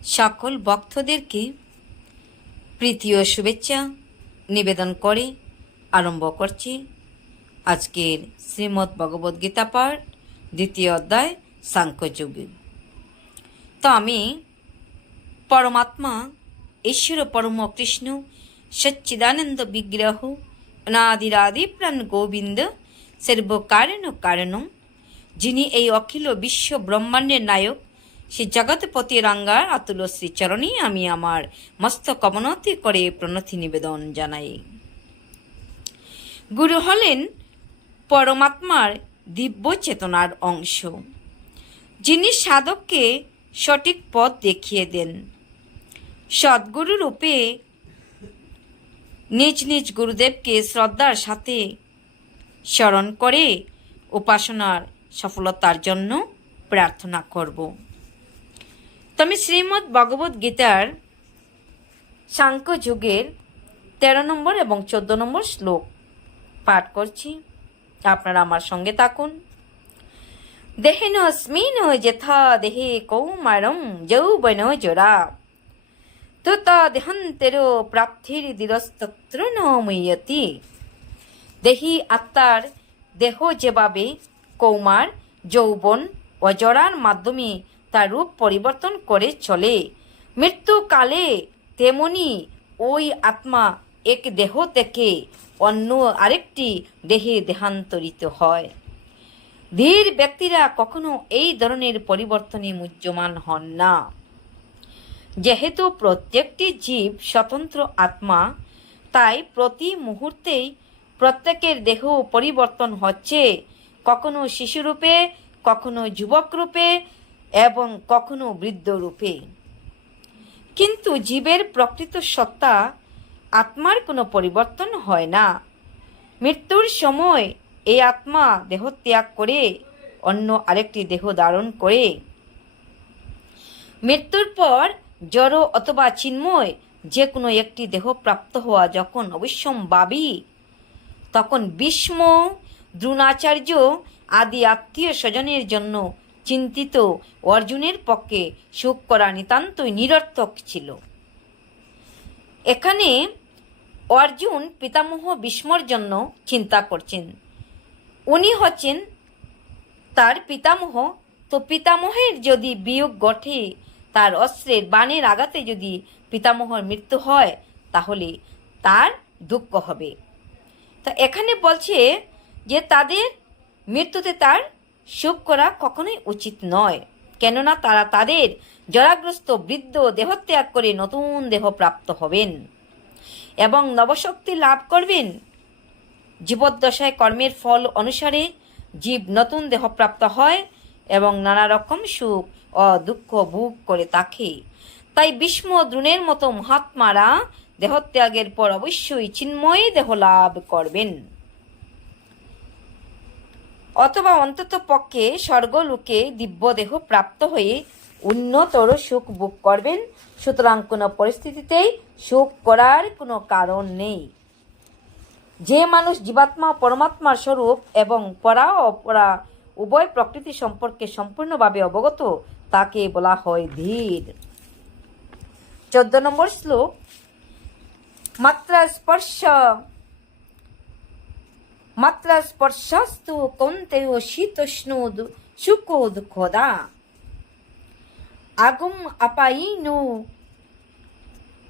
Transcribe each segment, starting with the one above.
সকল ভক্তদেরকে প্রীতি ও শুভেচ্ছা নিবেদন করে আরম্ভ করছি আজকের শ্রীমদ্ ভগবদ্গীতা পাঠ দ্বিতীয় অধ্যায় সাংখ্যযোগী। তো আমি পরমাত্মা ঈশ্বর পরম কৃষ্ণ সচ্চিদানন্দ বিগ্রহ অনাদিরাদি প্রাণ গোবিন্দ সর্বকারণ কারণম, যিনি এই অখিল বিশ্ব ব্রহ্মাণ্ডের নায়ক শ্রী জগৎপতি রাঙ্গার আতুল শ্রীচরণে আমি আমার মস্তক অবনতি করে প্রণতি নিবেদন জানাই। গুরু হলেন পরমাত্মার দিব্য চেতনার অংশ, যিনি সাধককে সঠিক পথ দেখিয়ে দেন। সদ্গুরু রূপে নিজ নিজ গুরুদেবকে শ্রদ্ধার সাথে স্মরণ করে উপাসনার সফলতার জন্য প্রার্থনা করব। তো আমি শ্রীমদ্ ভগবদ্গীতার সাংখ্যযোগের 13 নম্বর এবং 14 নম্বর শ্লোক পাঠ করছি, আপনারা আমার সঙ্গে থাকুন। দেহেন স্মিন যথা দেহে কৌমারম যৌবন জরা তত দেহান্তের প্রাপ্তির দিরস্তত্র ন মুহ্যতি। দেহি আত্মার দেহ যেভাবে কৌমার, যৌবন ও জরার মাধ্যমে তার রূপ পরিবর্তন করে চলে, মৃত্যুকালে তেমনি ওই আত্মা এক দেহ থেকে অন্য আরেকটি দেহে দেহান্তরিত হয়। ধীর ব্যক্তিরা কখনো এই ধরনের পরিবর্তনে মুহ্যমান হন না। যেহেতু প্রত্যেকটি জীব স্বতন্ত্র আত্মা, তাই প্রতি মুহূর্তেই প্রত্যেকের দেহ পরিবর্তন হচ্ছে, কখনো শিশুরূপে, কখনো যুবক রূপে এবং কখনো বৃদ্ধ রূপে। কিন্তু জীবের প্রকৃত সত্তা আত্মার কোনো পরিবর্তন হয় না। মৃত্যুর সময় এই আত্মা দেহ ত্যাগ করে অন্য আরেকটি দেহ ধারণ করে। মৃত্যুর পর জড় অথবা চিন্ময় যে কোনো একটি দেহ প্রাপ্ত হওয়া যখন অবশ্যম্ভাবী, তখন ভীষ্ম, দ্রোণাচার্য আদি আত্মীয় স্বজনের জন্য চিন্তিত অর্জুনের পক্ষে শোক করা নিতান্তই নিরর্থক ছিল। এখানে অর্জুন পিতামহ ভীষ্মর জন্য চিন্তা করছেন। উনি হচ্ছেন তার পিতামহ, তো পিতামহের যদি বিয়োগ ঘটে, তার অস্ত্রের বাণের আঘাতে যদি পিতামহর মৃত্যু হয়, তাহলে তার দুঃখ হবে। তো এখানে বলছে যে তাদের মৃত্যুতে তার শোক করা কখনোই উচিত নয়, কেননা তারা তাদের জরাগ্রস্ত বৃদ্ধ দেহত্যাগ করে নতুন দেহ প্রাপ্ত হবেন এবং নবশক্তি লাভ করবেন। জীবদ্দশায় কর্মের ফল অনুসারে জীব নতুন দেহ প্রাপ্ত হয় এবং নানা রকম সুখ ও দুঃখ ভোগ করে থাকে। তাই ভীষ্ম, দ্রোণের মতো মহাত্মারা দেহত্যাগের পর অবশ্যই চিন্ময় দেহ লাভ করবেন, অথবা অন্তত পক্ষে স্বর্গলোকে দিব্য দেহ প্রাপ্ত হয়ে উন্নতর সুখ ভোগ করবেন। সুতরাং কোনো পরিস্থিতিতেই শোক করার কোনো কারণ নেই। যে মানুষ জীবাত্মা পরমাত্মার স্বরূপ এবং পরা অপরা উভয় প্রকৃতি সম্পর্কে সম্পূর্ণভাবে অবগত, তাকে বলা হয় ধীর। 14 নম্বর শ্লোক। মাত্র স্পর্শস্তু কৌন্তেয় শীতোষ্ণ সুখ দুঃখদা আগুম আপায়িনো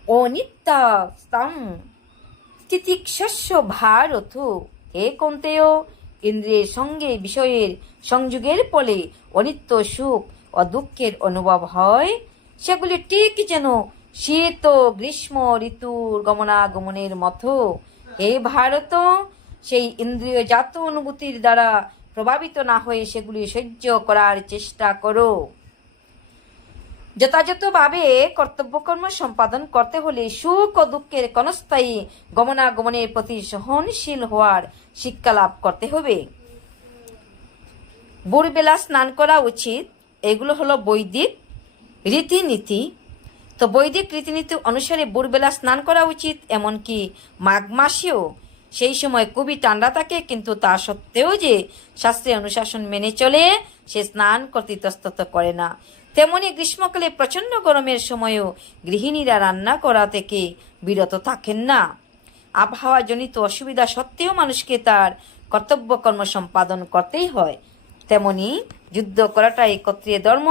অনিত্যস্তম তিতিক্ষস্য ভারত। হে কৌন্তেয়, ইন্দ্রিয়ের সঙ্গে বিষয়ের সংযোগের ফলে অনিত্য সুখ ও দুঃখের অনুভব হয়। সেগুলি ঠিক যেন শীত ও গ্রীষ্ম ঋতুর গমনাগমনের মতো। হে ভারত, সেই ইন্দ্রিয়জাত অনুভূতির দ্বারা প্রভাবিত না হয়ে সেগুলি সহ্য করার চেষ্টা করো। যথাযথভাবে কর্তব্যকর্ম সম্পাদন করতে হলে সুখ ও দুঃখের ক্ষণস্থায়ী গমনাগমনের প্রতি সহনশীল হওয়ার শিক্ষা লাভ করতে হবে। ভোরবেলা স্নান করা উচিত, এগুলো হলো বৈদিক রীতিনীতি। তো বৈদিক রীতিনীতি অনুসারে ভোরবেলা স্নান করা উচিত, এমনকি মাঘ মাসেও। সেই সময় খুবই ঠান্ডা থাকে, কিন্তু তা সত্ত্বেও যে শাস্ত্রীয় অনুশাসন মেনে চলে, সে স্নান করতে ইতস্তত করে না। তেমনি গ্রীষ্মকালে প্রচণ্ড গরমের সময়ও গৃহিণীরা রান্না করা থেকে বিরত থাকেন না। আবহাওয়াজনিত অসুবিধা সত্ত্বেও মানুষকে তার কর্তব্য কর্ম সম্পাদন করতেই হয়। তেমনি যুদ্ধ করাটাই ক্ষত্রিয় ধর্ম,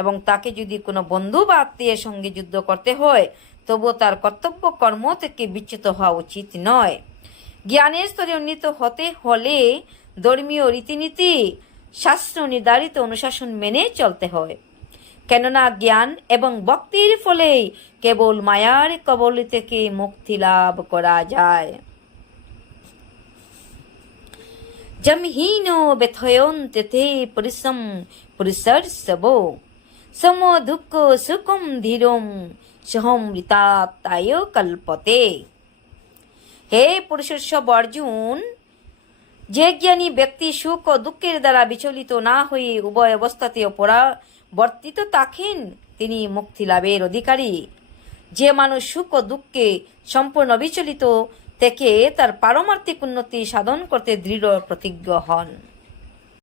এবং তাকে যদি কোনো বন্ধু বা আত্মীয়ের সঙ্গে যুদ্ধ করতে হয় তবুও তার কর্তব্য কর্ম থেকে বিচ্যুত হওয়া উচিত নয়। জ্ঞানের স্তরে উন্নীত হতে হলে ধর্মীয় রীতিনীতি শাস্ত্র নির্ধারিত অনুশাসন মেনে চলতে হয়, কেননা জ্ঞান এবং ভক্তির ফলেই কেবল মায়ার কবল থেকে মুক্তি লাভ করা যায়। জমহীনো ব্যথয়ন্তে তে পরিশ্রম পুরুষর্ষবো সমো দুঃখ সুখম ধীরম সহমৃতাত্মায় কল্পতে। হে পুরুষোৎসব অর্জুন, যে জ্ঞানী ব্যক্তি সুখ ও দুঃখের দ্বারা বিচলিত না হয়ে উভয় অবস্থাতে পরাবর্তিত থাকেন তিনি মুক্তি লাভের অধিকারী। যে মানুষ সুখ ও দুঃখে সম্পূর্ণ বিচলিত থেকে তার পারমার্থিক উন্নতি সাধন করতে দৃঢ় প্রতিজ্ঞ হন।